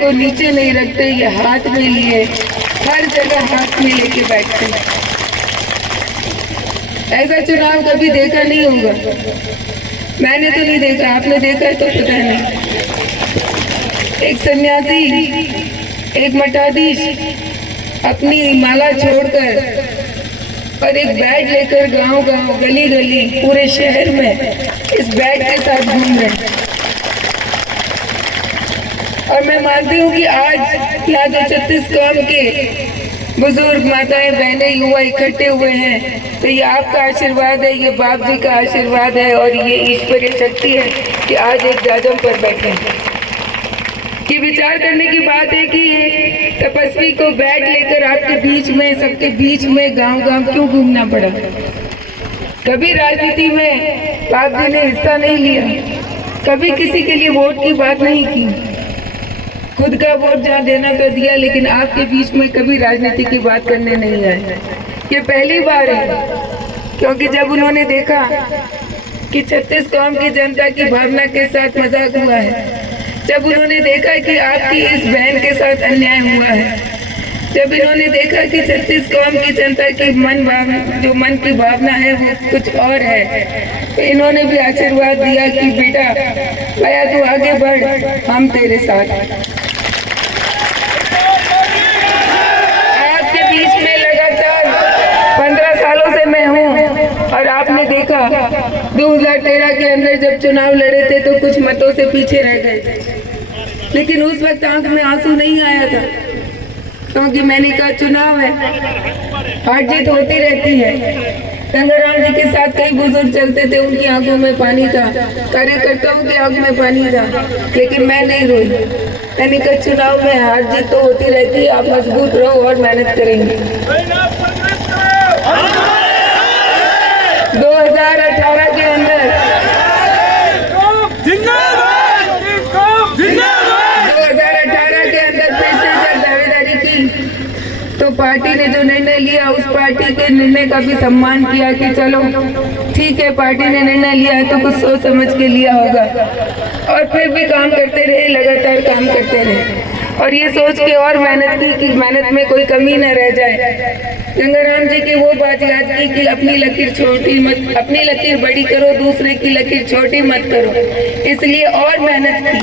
को नीचे नहीं रखते, ये हाथ में लिए हर जगह हाथ में लेके बैठते हैं। ऐसा चुनाव कभी देखा नहीं होगा, मैंने तो नहीं देखा, आपने देखा है तो पता नहीं। एक सन्यासी, एक मठाधीश अपनी माला छोड़कर और एक बैग लेकर गांव-गांव, गली-गली, पूरे शहर में इस बैग के साथ घूम रहे हैं। और मैं मानती हूँ कि आज यहाँ जो 36 कौम के बुजुर्ग, माताएं, बहनें, युवा इकट्ठे हुए हैं, तो ये आपका आशीर्वाद है, ये बाप जी का आशीर्वाद है और ये ईश्वरीय शक्ति है कि आज एक जाजम पर बैठे हैं। कि विचार करने की बात है कि ये तपस्वी को बैग लेकर आपके बीच में, सबके बीच में गांव-गांव क्यों घूमना पड़ा? कभी राजनीति में बाप जी ने हिस्सा नहीं लिया, कभी किसी के लिए वोट की बात नहीं की, खुद का वोट जहाँ देना तो दिया, लेकिन आपके बीच में कभी राजनीति की बात करने नहीं आए। ये पहली बार है, क्योंकि जब उन्होंने देखा कि 36 कौम की जनता की भावना के साथ मजाक हुआ है, जब उन्होंने देखा कि आपकी इस बहन के साथ अन्याय हुआ है, जब इन्होंने देखा कि 36 कौम की जनता की जो मन की भावना है वो कुछ और है, तो इन्होंने भी आशीर्वाद दिया कि बेटा आया तू आगे बढ़, हम तेरे साथ। आपके बीच में लगातार 15 सालों से मैं हूँ और आपने देखा 2013 के अंदर जब चुनाव लड़े थे तो कुछ मतों से पीछे रह गए थे, लेकिन उस वक्त आंख में आंसू नहीं आया था, क्योंकि मैंने कहा चुनाव है, हार जीत होती रहती है। गंगाराम जी के साथ कई बुजुर्ग चलते थे, उनकी आंखों में पानी था, कार्यकर्ताओं की आंख में पानी था, लेकिन मैं नहीं रोई। मैंने कहा चुनाव में हार जीत तो होती रहती है, आप मजबूत रहो और मेहनत करेंगे। 2018 के अंदर 2018 के अंदर फिर से जब दावेदारी की तो पार्टी ने जो निर्णय लिया, उस पार्टी के निर्णय का भी सम्मान किया कि चलो ठीक है, पार्टी ने निर्णय लिया है तो कुछ सोच समझ के लिया होगा, और फिर भी काम करते रहे, लगातार काम करते रहे और ये सोच के और मेहनत की कि मेहनत में कोई कमी न रह जाए। गंगाराम जी की वो बात याद की कि अपनी लकीर छोटी मत, अपनी लकीर बड़ी करो, दूसरे की लकीर छोटी मत करो, इसलिए और मेहनत की।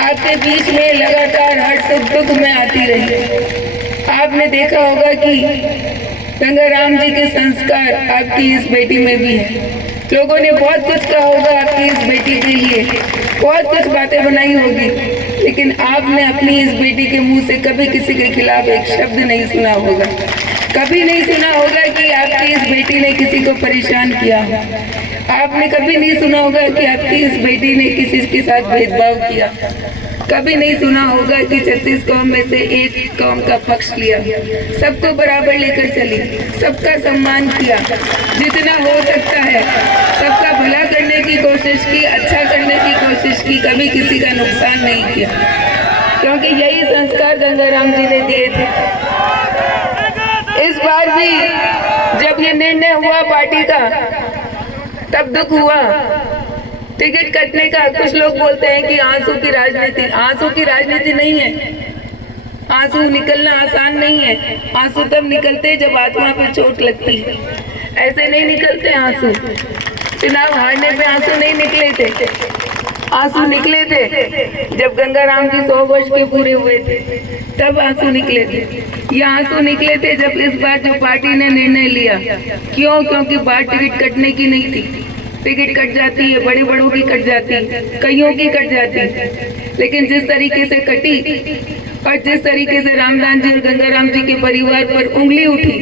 आपके बीच में लगातार हर सुख दुख में आती रही। आपने देखा होगा कि गंगाराम जी के संस्कार आपकी इस बेटी में भी है। लोगों ने बहुत कुछ कहा होगा आपकी इस बेटी के लिए, बहुत कुछ बातें बनाई होगी, लेकिन आपने अपनी इस बेटी के मुंह से कभी किसी के खिलाफ एक शब्द नहीं सुना होगा। कभी नहीं सुना होगा कि आपकी इस बेटी ने किसी को परेशान किया। आपने कभी नहीं सुना होगा कि आपकी इस बेटी ने किसी के साथ भेदभाव किया। कभी नहीं सुना होगा कि 36 कौम में से एक कौम का पक्ष लिया, सबको बराबर लेकर चली, सबका सम्मान किया, जितना हो सकता है सबका भला करने की कोशिश की, अच्छा करने की कोशिश की, कभी किसी का नुकसान नहीं किया, क्योंकि यही संस्कार गंगाराम जी ने दिए थे। इस बार भी जब ये निर्णय हुआ पार्टी का, तब दुख हुआ टिकट कटने का। कुछ लोग बोलते हैं कि आंसू की राजनीति, आंसू की राजनीति नहीं है। आंसू निकलना आसान नहीं है, आंसू तब निकलते जब आत्मा पे चोट लगती है, ऐसे नहीं निकलते आंसू। चुनाव हारने पे आंसू नहीं निकले थे, आंसू निकले थे जब गंगाराम जी 100 वर्ष के पूरे हुए थे, तब आंसू निकले थे। ये आंसू निकले थे जब इस बार जो पार्टी ने निर्णय लिया। क्यों? क्योंकि बात टिकट कटने की नहीं थी। टिकट कट जाती है, बड़े बड़ों की कट जाती, कईयों की कट जाती, लेकिन जिस तरीके से कटी और जिस तरीके से रामदास जी और गंगाराम जी के परिवार पर उंगली उठी,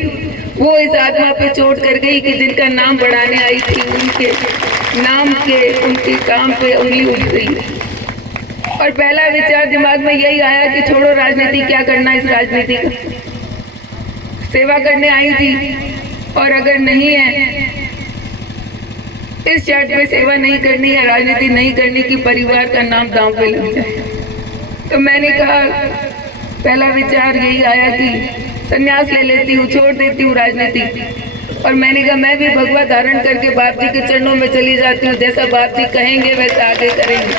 वो इस आत्मा पे चोट कर गई कि जिनका नाम बढ़ाने आई थी, उनके नाम के, उनके काम पे उंगली उठ गई। और पहला विचार दिमाग में यही आया कि छोड़ो राजनीति, क्या करना इस राजनीति का, सेवा करने आई थी, और अगर नहीं है इस शर्त पे सेवा नहीं करनी है, राजनीति नहीं करनी कि परिवार का नाम दांव पे लग जाए। तो मैंने कहा, पहला विचार यही आया कि संन्यास ले लेती हूँ, छोड़ देती हूँ राजनीति। और मैंने कहा मैं भी भगवा धारण करके बाप जी के चरणों में चली जाती हूँ, जैसा बाप जी कहेंगे वैसा आगे करेंगे।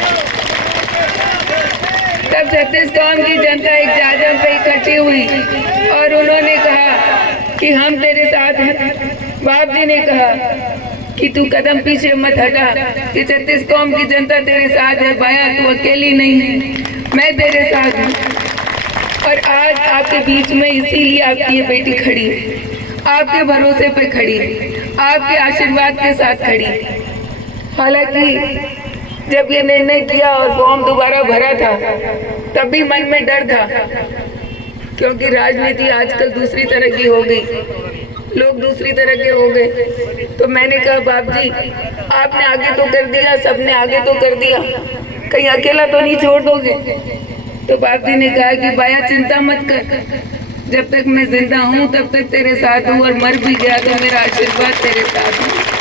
तब 36 गांव की जनता एक जाजम पे इकट्ठी हुई और उन्होंने कहा कि हम तेरे साथ हैं। बाप जी ने कहा कि तू कदम पीछे मत हटा, कि 36 कौम की जनता तेरे साथ है बाया, तू अकेली नहीं है, मैं तेरे साथ हूँ। और आज आपके बीच में इसीलिए आपकी ये बेटी खड़ी है, आपके भरोसे पे खड़ी है, आपके आशीर्वाद के साथ खड़ी है। हालांकि जब ये निर्णय किया और फॉर्म दोबारा भरा था तब भी मन में डर था, क्योंकि राजनीति आजकल दूसरी तरह की हो गई, लोग दूसरी तरह के हो गए। तो मैंने कहा बाप जी आपने आगे तो कर दिया, सबने आगे तो कर दिया, कहीं अकेला तो नहीं छोड़ दोगे। तो बाप जी ने कहा कि बाया चिंता मत कर, जब तक मैं जिंदा हूँ तब तक तेरे साथ हूँ, और मर भी गया तो मेरा आशीर्वाद तेरे साथ है।